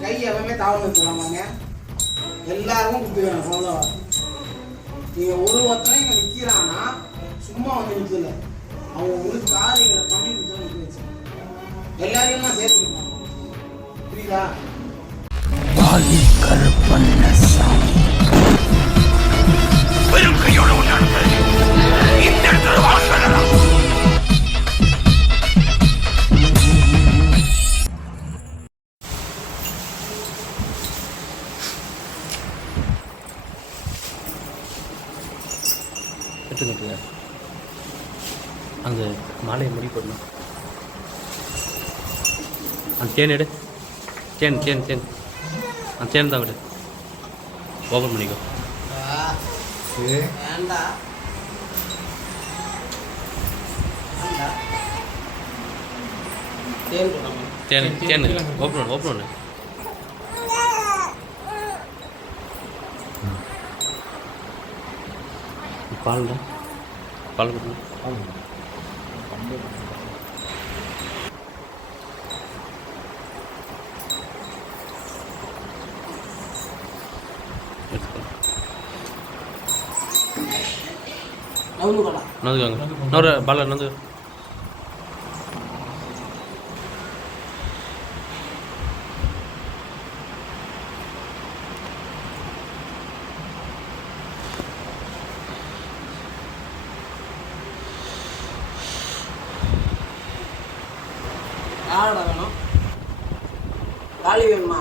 கை எப்பவுமே தாவல் வச்சுக்கலாமாங்க எல்லாருக்கும் குத்துக்கிறேன் அவ்வளோதான் நீங்கள் ஒரு ஒருத்தனை இங்கே நிற்கிறான்னா சும்மா வந்து நிற்கல அவங்க ஒரு காரியங்களை பண்ணி கொடுத்து நிற்க வச்சு எல்லாரையும் நான் சேர்த்து புரியுதா? கருப்பண்ண சாமி. மாலையை முடி போடணும் அந்த தேன் எடு. தேன் தேன் தேன். அந்த தேன் தான் விடு. ஓப்பன் பண்ணிக்கோ. தேன் போடாம. தேன் ஓப்பன் பண்ணு. ஓப்பன் பால் கொடுங்க நோந்துக்காங்க. இன்னொரு பால் நோந்து. யாரோட வேணும்? காலி வேணுமா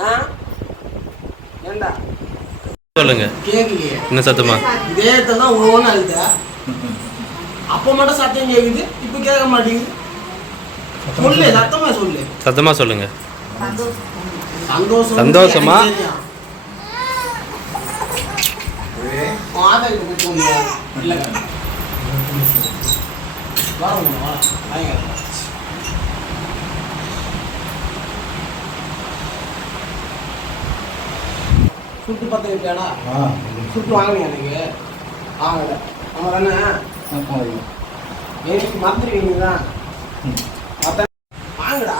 ஆ? ஏண்டா? சொல்லுங்க. கேட்கலையே என்ன சத்தமா? இதே இடத்துல தான் ஒவ்வொன்று அழுத அப்போ மட்டும் சத்தம் கேட்குது இப்போ கேட்க மாட்டேங்குது. சொல்லு சத்தமா சொல்லு. சத்தமா சொல்லுங்க. சந்தோஷம்? சந்தோஷமா? வாங்க. சுட்டு பத்த வைப்பியாடா சுட்டு வாங்கினீங்க நீங்க? வாங்கல. அவங்க தானே எனக்கு மறந்துடுவீங்க தான் மத்த வாங்கடா.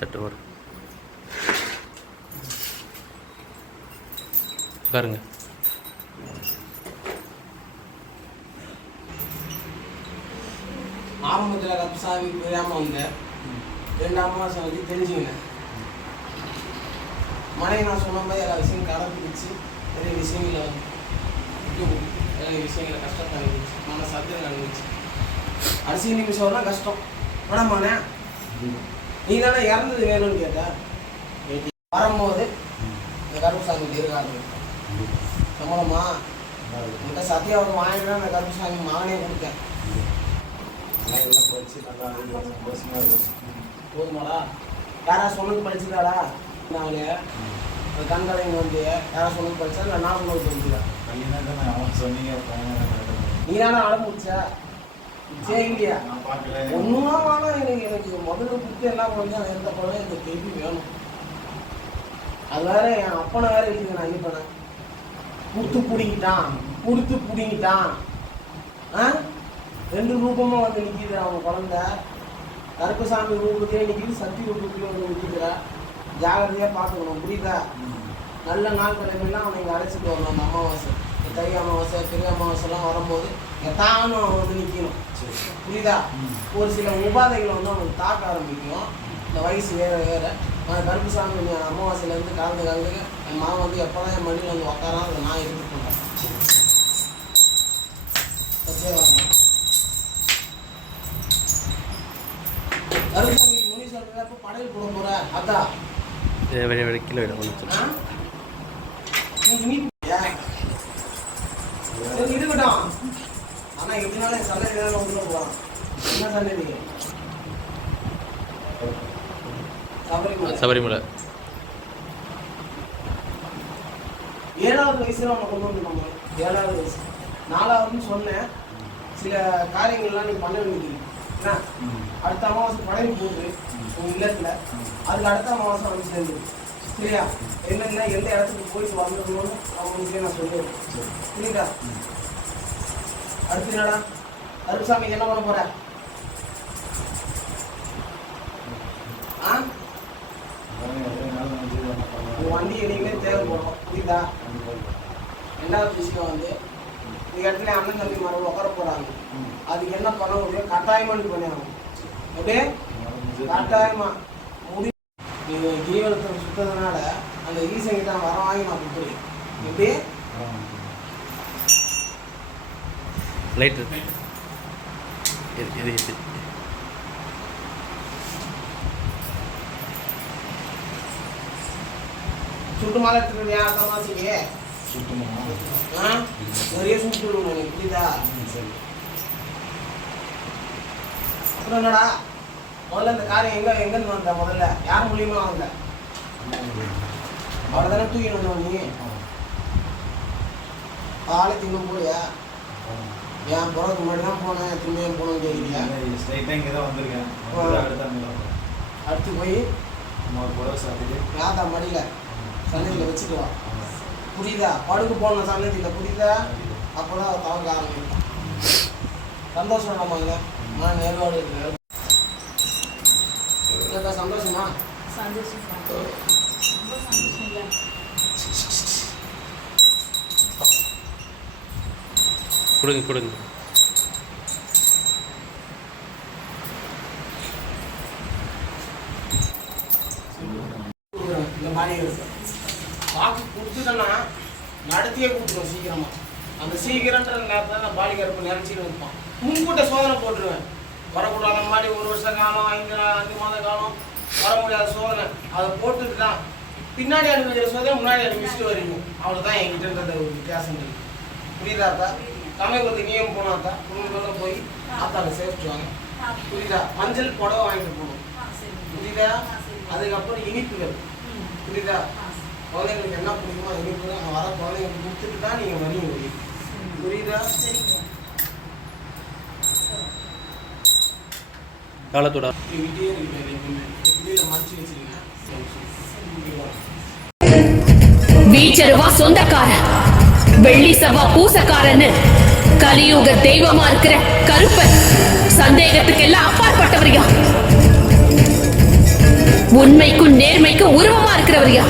தட்டு வர உட்காருங்க ஆரம்பத்தில் கப்சாமி தெரியாமல் வந்தேன். ரெண்டாம் மாதம் வந்து தெரிஞ்சுக்கினேன். மனைவி நான் சொன்ன மாதிரி எல்லா விஷயம் கடைப்பிடிச்சு நிறைய விஷயங்களை நிறைய விஷயங்களை கஷ்டத்தை அனுபவிச்சு மன சத்தியம் அனுபவிச்சு. அரிசி நிமிஷம்னா கஷ்டம். வேணாமாண்ணே நீ தானே இறந்தது வேணும்னு கேட்ட வரும்போது இந்த கருப்புசாமி இருக்காரு. சம்பளமா உன்கிட்ட சத்தியாவது வாங்கிட்டு அந்த கருப்புசாமி மகனே கொடுத்தேன். போதுமாடா. யாரா சொன்னது படிச்சுதாடா நாங்களே அந்த கண்கலைங்க வந்து யாரா சொன்னது படிச்சா இல்லை நான் சொன்னது படிச்சுதா நீ தானே ஆரம்பிச்சா சரி இல்லையா ஒன்றுனா வேணாம் எனக்கு எனக்கு முதல்ல புக்கு என்ன பண்ணி எந்த படம் எனக்கு திருப்பி வேணும். அது வேற என் அப்பனை வேற எழுதி நான் கொடுத்து பிடிங்கிட்டான் கொடுத்து பிடிங்கிட்டான். ஆ? ரெண்டு ரூபமா வந்து நிற்கிது அவன் குழந்தை. கருப்பசாமி ரூபத்திலே நிற்கிது சக்தி ரூபத்திலே வந்து நிற்கிதுடா ஜாகிரதையாக பார்த்துக்கணும் புரியுதா? நல்ல நாள் கிழமையெல்லாம் அவனை இங்கே அழைச்சிட்டு வரணும் அந்த அமாவாசை. தை அமாவாசை பெரிய அமாவாசைலாம் வரும்போது எத்தானும் அவன் வந்து நிற்கணும் புரியுதா? ஒரு சில உபாதைகள் வந்து அவனுக்கு தாக்க ஆரம்பிக்கும். இந்த வயசு வேற வேற. நான் கருப்புசாமி நீ அமாவாசையிலேருந்து கலந்து கலந்து என் மாவன் வந்து எப்போதான் என் மடியில் வந்து உட்காரான் அதை நான் எதிர்த்து சத்தியவாசம் கருப்புசாமி முனீஸ்வரன் எப்போ படையல் போட போற? அதான். வெளியே வெளியே கீழே விட ஒன்று இருக்கட்டும் ஆனா எப்படினாலும் சண்டை போறான் என்ன சண்டை நீங்க சபரிமலை ஏழாவது வயசுல அவனை கொண்டு வந்து நம்ம ஏழாவது வயசு நாலாவதுன்னு சொன்னேன் சில காரியங்கள்லாம் நீ பண்ண வேண்டியது என்ன அடுத்த அமாவாசை படையல் போகுது உங்கள் இல்லத்தில். அதுக்கு அடுத்த அமாவாசை வந்து சேர்ந்து. சரியா? என்னென்ன எந்த இடத்துக்கு போயிட்டு வந்துடணும்னு அவங்களுக்கு நான் சொல்லுவேன் சரிங்களா அடுத்து என்னடா? அருசாமிக்கு என்ன பண்ண போற? வண்டி எதுவுமே தேவைப்படும். புரியுதா? ரெண்டாவது விஷயம் வந்து இந்த இடத்துல அண்ணன் தம்பி மரம் உட்கார போகிறாங்க அதுக்கு என்ன பண்ண முடியும்? கட்டாயமானு பண்ணியாகணும் அப்படியே கட்டாயமா. முடி நீங்கள் ஜீவனத்தை சுத்ததுனால அந்த ஈசங்கிட்ட வர வாங்கி நான் கொடுத்துருவேன் எப்படி லைட் இது இது சுட்டு மாலை தமாசிக்கு ஆ நிறைய சுட்டு விடணும் எனக்கு புரியுதா அப்புறம் என்னடா முதல்ல இந்த காரியம் எங்க எங்கன்னு வந்த முதல்ல யார் மூலியமா வந்த அவரை தானே தூக்கிட்டு வந்தோம் நீ ஆளை திங்க போலியா என் பிறகு முன்னாடி தான் போனேன் திரும்பியும் போகணும்னு கேட்குறியா ஸ்ட்ரைட்டாக இங்கே தான் வந்திருக்கேன் அடுத்த அடுத்து போய் ஒரு புடவை சாப்பிட்டுட்டு யாத்தா மடியில சன்னதியில் வச்சுட்டு புரியுதா? படுக்கு போன சன்னதியில் புரியுதா? அப்போதான் அவன் தவங்க ஆரம்பிக்கும். சந்தோஷம் நம்மங்க நான் நேர்வாடு இல்லைக்கா, சந்தோஷமா? சந்தோஷம். கொடுங்க கொடுங்க கொடுக்குறேன் இந்த மாதிரி இருக்கு வாக்கு கொடுத்துட்டேன்னா நடத்தியே கூப்பிடுவோம் சீக்கிரமா. அந்த சீக்கிரன்ற நேரத்தில் நான் பாடி நினைச்சிட்டு இருப்பான் முன்கூட்ட சோதனை போட்டுருவேன். வரக்கூடாத மாதிரி ஒரு வருஷம் காலம் ஐந்து நாள் அஞ்சு மாத காலம் வர முடியாத சோதனை. அதை போட்டுட்டு தான் பின்னாடி அனுபவிக்கிற சோதனை முன்னாடி அனுபவிச்சுட்டு வரீங்க. அவ்வளோதான் என்கிட்டன்றது ஒரு வித்தியாசம் இருக்கு. புரியுதாத்தா சமயபுரத்துக்கு நீயும் போனாத்தா குடும்பத்தோட போய் ஆத்தாவை சேர்த்துவாங்க புரியுதா? மஞ்சள் புடவை வாங்கிட்டு போகணும். புரியுதா? அதுக்கப்புறம் இனிப்புகள். புரியுதா? குழந்தைங்களுக்கு என்ன பிடிக்குமோ இனிப்பு அங்கே வர குழந்தைங்களுக்கு கொடுத்துட்டு தான் நீங்கள் வரீங்க வெளியே புரியுதா? மறைச்சு வீச்சருவா சொந்தக்கார வெள்ளி சவா பூசக்காரன்னு கலியுக தெய்வமா இருக்கிற கருப்பன் சந்தேகத்துக்கு எல்லாம் அப்பாற்பட்டவரியா? உண்மைக்கும் நேர்மைக்கும் உருவமா இருக்கிறவரியா?